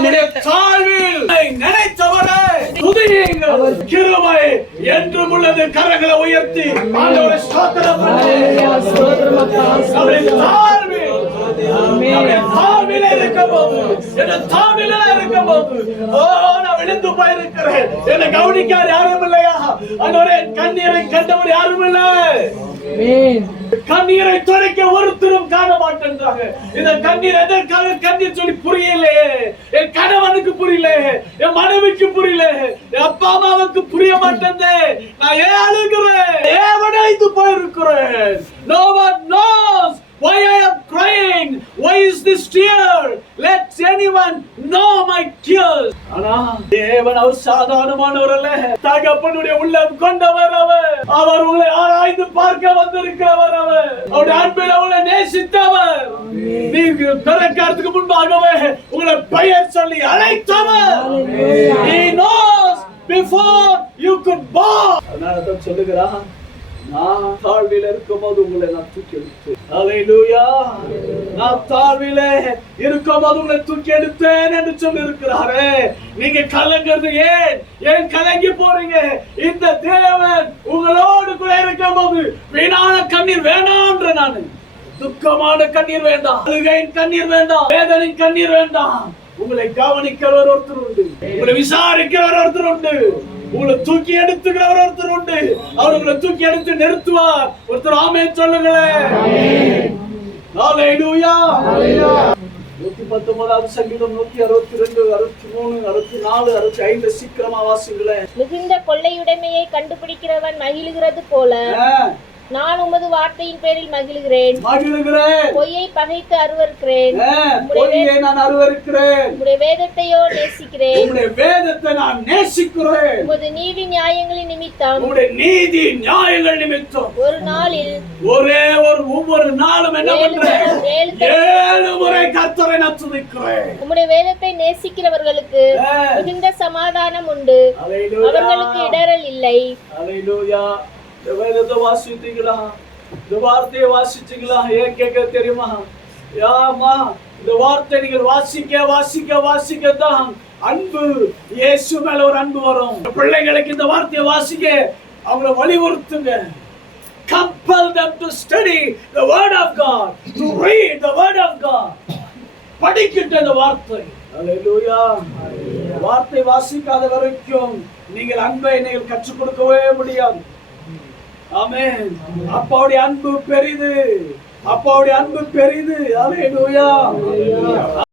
நம்முடைய தாழ்வில் நினைத்தவரை துதியுங்கள். கிருபை என்றும் உள்ளது. கரங்களை உயர்த்தி ஆண்டவரை ஸ்தோத்திரம் விழுந்து போயிருக்கிறேன். என்னை கவனிக்கார் யாரும் இல்லையா? ஆண்டவரே, கண்ணீரை கண்டவர் யாரும் இல்லை. கண்ணீரை துடைக்க ஒருத்தரும் காண மாட்டேன்றாங்க. இந்த கண்ணீர் எதற்காக கண்ணீர் சொல்லி புரியலையே. என் கணவனுக்கு புரியல, என் மனைவிக்கு புரியல, என் அப்பா அம்மாவுக்கு புரிய மாட்டேன். நான் ஏன் அழுகிறேன்? ஏன் வடைந்து போயிருக்கிறேன்? No one knows why I am crying. Why is this tear? Let anyone know my tears. ஆனா தேவன் அவர் சாதாரணமானவர் அல்ல. தகப்பனுடைய உள்ளம் கொண்டவர் அவர். அவர் உங்களை ஆராய்ந்து பார்க்க வந்திருக்கிறவர் அவர். அவருடைய அன்பில் உங்களை நேசித்தவர். நீங்க பிறக்கிறதுக்கு முன்பாகவே உங்களை பெயர் சொல்லி அழைத்தவர். He knows before you could born. அதனால சொல்லுகிறான், நான் தாழ்வில் இருக்கும்போது உங்களை நான் தூக்கி எடுத்தேன். ஹல்லேலூயா. நான் தாழ்வில் இருக்கும்போது உங்களை தூக்கி எடுத்தேன் என்று சொல்லி இருக்கிறாரே. நீங்க கலங்கிறது ஏன் கலங்கி போறீங்க? இந்த தேவன் உங்களோடு கூட இருக்கும்போது வீணான கண்ணீர் வேண்டாம்ன்ற நானு. துக்கமான கண்ணீர் வேண்டாம், அழுகையின் கண்ணீர் வேண்டாம், வேதனையின் கண்ணீர் வேண்டாம். உங்களை கவனிக்கிறவர் ஒருத்தர் உண்டு, உங்களை விசாரிக்கிறவர் ஒருத்தர் உண்டு, உங்களை தூக்கி எடுத்துக்கிறவர் ஒருத்தர் உண்டு. அவர் உங்களை தூக்கி எடுத்து நிறுத்துவார். ஒருத்தர் ஆமென் சொல்லுங்களேன். ஹல்லேலூயா. 119வது சங்கீதம் 162, 63, 64, 65 சீக்கிரமா வாசிங்களேன். மிகுந்த கொள்ளையுடைமையை கண்டுபிடிக்கிறவன் மகிழுகிறது போல நான் உமது வார்த்தையின் பேரில் மகிழுகிறேன். பொய்யை பகைத்து அருவருக்கிறேன். உம்முடைய வேதத்தையோ நேசிக்கிறேன். உம்முடைய வேதத்தை நான் நேசிக்கிறேன். உமது நீதி நியாயங்களின் நிமித்தம் உம்முடைய நீதி நியாயங்கள் நிமித்தம் ஒரு நாளில் ஒவ்வொரு நாளும் என்ன பண்றேன்? 7 முறை கர்த்தரை நான் துதிக்கிறேன். உம்முடைய வேதத்தை நேசிக்கிறவர்களுக்கு மிகுந்த சமாதானம் உண்டு. அவர்களுக்கு இடறல் இல்லை. ஹல்லேலூயா. இந்த வேதத்தை வாசித்தீங்களா? இந்த வார்த்தையை வாசிச்சீங்களா? ஏன் கேட்க தெரியுமா? யாமா இந்த வார்த்தை நீங்கள் வாசிக்க தான் அன்பு, இயேசு மேல ஒரு அன்பு வரும். பிள்ளைங்களுக்கு இந்த வார்த்தையை வாசிக்க அவங்களை வலியுறுத்துங்க. Compel them to study the word of God, to read the word of God. படிக்கிட்ட இந்த வார்த்தை. ஹல்லேலூயா. வார்த்தை வாசிக்காத வரைக்கும் நீங்கள் அன்பை நீங்கள் கற்றுக் கொடுக்கவே முடியாது. ஆமென். அப்பாவுடைய அன்பு பெரிது. ஹல்லேலூயா.